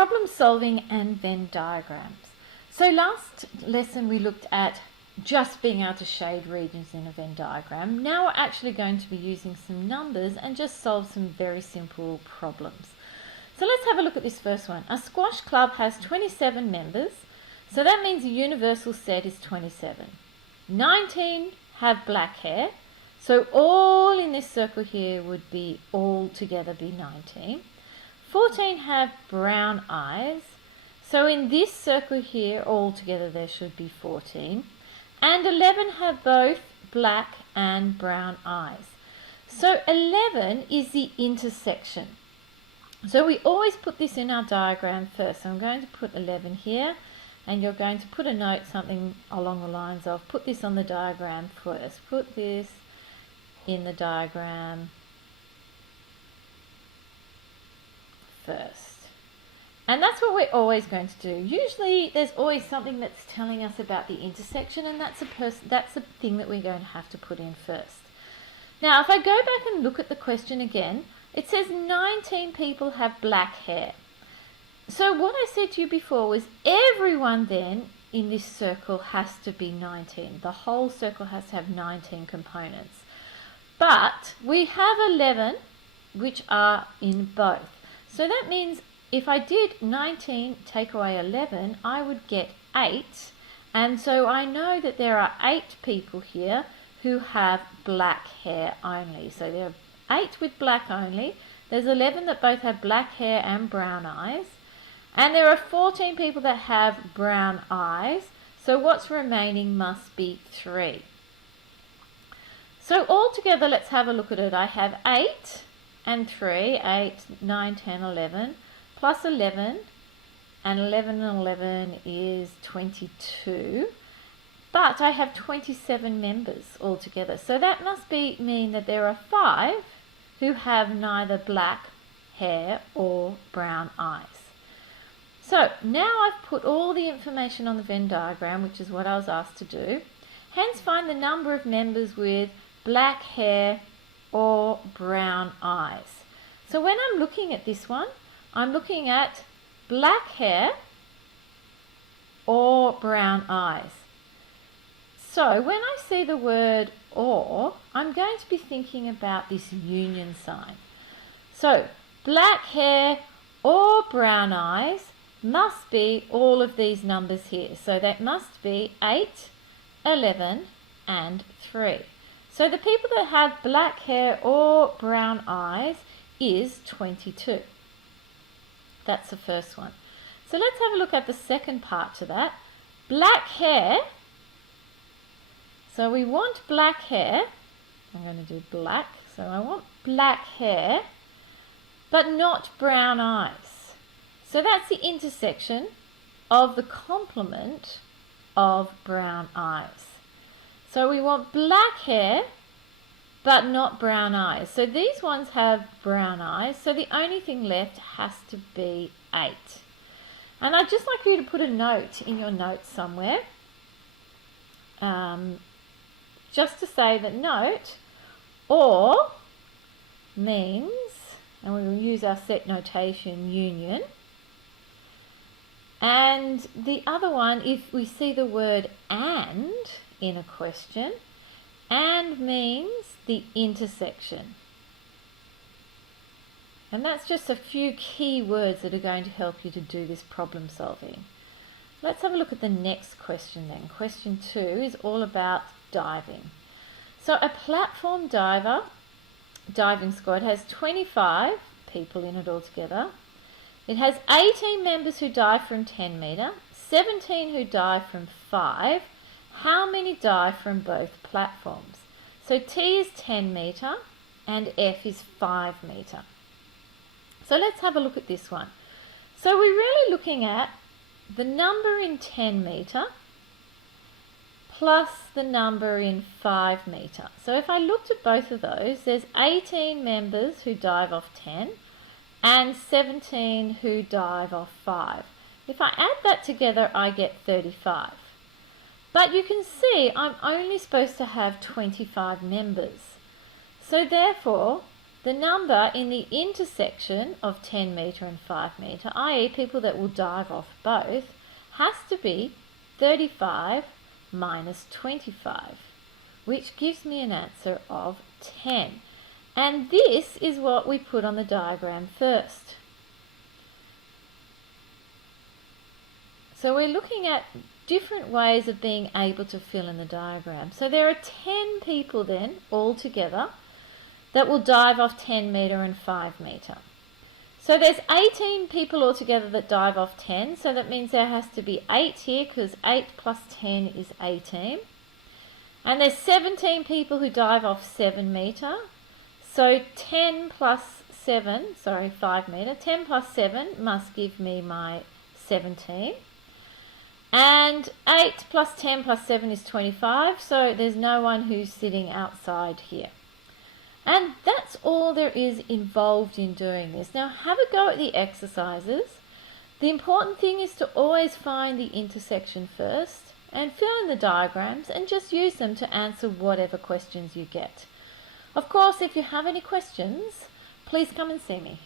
problem solving and Venn diagrams. So last lesson we looked at just being able to shade regions in a Venn diagram. Now we're actually going to be using some numbers and just solve some very simple problems. So let's have a look at this first one. A squash club has 27 members, so that means the universal set is 27. 19 have black hair, so all in this circle here would be all together be 19. 14 have brown eyes, so in this circle here all together there should be 14. And 11 have both black and brown eyes. So 11 is the intersection. So we always put this in our diagram first. So I'm going to put 11 here, and you're going to put a note, something along the lines of, put this on the diagram first. Put this in the diagram first. And that's what we're always going to do. Usually there's always something that's telling us about the intersection, and that's the thing that we're going to have to put in first. Now if I go back and look at the question again, it says 19 people have black hair. So what I said to you before was everyone then in this circle has to be 19. The whole circle has to have 19 components. But we have 11 which are in both. So that means if I did 19 take away 11, I would get 8. And so I know that there are 8 people here who have black hair only. So there are 8 with black only. There's 11 that both have black hair and brown eyes. And there are 14 people that have brown eyes. So what's remaining must be 3. So altogether, let's have a look at it. I have 8 and 3, 8, 9, 10, 11. Plus 11, and 11 and 11 is 22, but I have 27 members altogether. So that must mean that there are 5 who have neither black hair or brown eyes. So now I've put all the information on the Venn diagram, which is what I was asked to do. Hence find the number of members with black hair or brown eyes. So when I'm looking at this one, I'm looking at black hair or brown eyes. So when I see the word or, I'm going to be thinking about this union sign. So black hair or brown eyes must be all of these numbers here. So that must be 8, 11 and 3. So the people that have black hair or brown eyes is 22. That's the first one. So let's have a look at the second part to that. Black hair. So we want black hair. I'm going to do black. So I want black hair, but not brown eyes. So that's the intersection of the complement of brown eyes. So we want black hair, but not brown eyes. So these ones have brown eyes, so the only thing left has to be 8. And I'd just like you to put a note in your notes somewhere, just to say that note or means, and we will use our set notation, union. And the other one, if we see the word and in a question, and means the intersection. And that's just a few key words that are going to help you to do this problem solving. Let's have a look at the next question then. Question 2 is all about diving. So a platform diving squad has 25 people in it altogether. It has 18 members who dive from 10 metre, 17 who dive from 5. How many dive from both platforms? So T is 10 metre and F is 5 metre. So let's have a look at this one. So we're really looking at the number in 10 metre plus the number in 5 metre. So if I looked at both of those, there's 18 members who dive off 10 and 17 who dive off 5. If I add that together, I get 35. But you can see I'm only supposed to have 25 members. So therefore, the number in the intersection of 10 metre and 5 metre, i.e. people that will dive off both, has to be 35 minus 25, which gives me an answer of 10. And this is what we put on the diagram first. So we're looking at different ways of being able to fill in the diagram. So there are 10 people then altogether that will dive off 10 metre and 5 metre. So there's 18 people altogether that dive off 10, so that means there has to be 8 here, because 8 plus 10 is 18. And there's 17 people who dive off 7 metre, so 10 plus 7, sorry, 5 metre, 10 plus 7 must give me my 17. And 8 plus 10 plus 7 is 25, so there's no one who's sitting outside here. And that's all there is involved in doing this. Now have a go at the exercises. The important thing is to always find the intersection first and fill in the diagrams and just use them to answer whatever questions you get. Of course, if you have any questions, please come and see me.